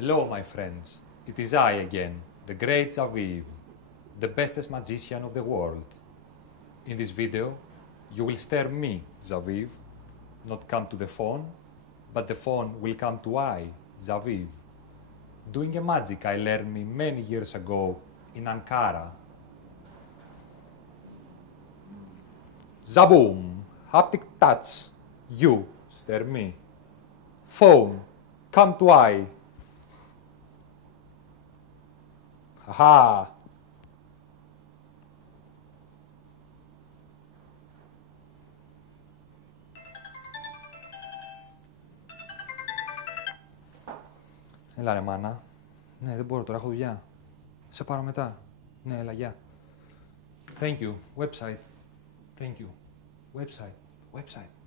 Hello, my friends. It is I again, the great Zaviv, the bestest magician of the world. In this video, you will stare me, Zaviv, not come to the phone, but the phone will come to I, Zaviv, doing a magic I learned me many years ago in Ankara. Zaboom! Haptic touch. You stare me. Phone, come to I. Haha! Έλα ρε μάνα. Ναι, δεν μπορώ τώρα, έχω δουλειά. Σε πάρω μετά. Ναι, έλα, γεια. Thank you. Website. Thank you. Website.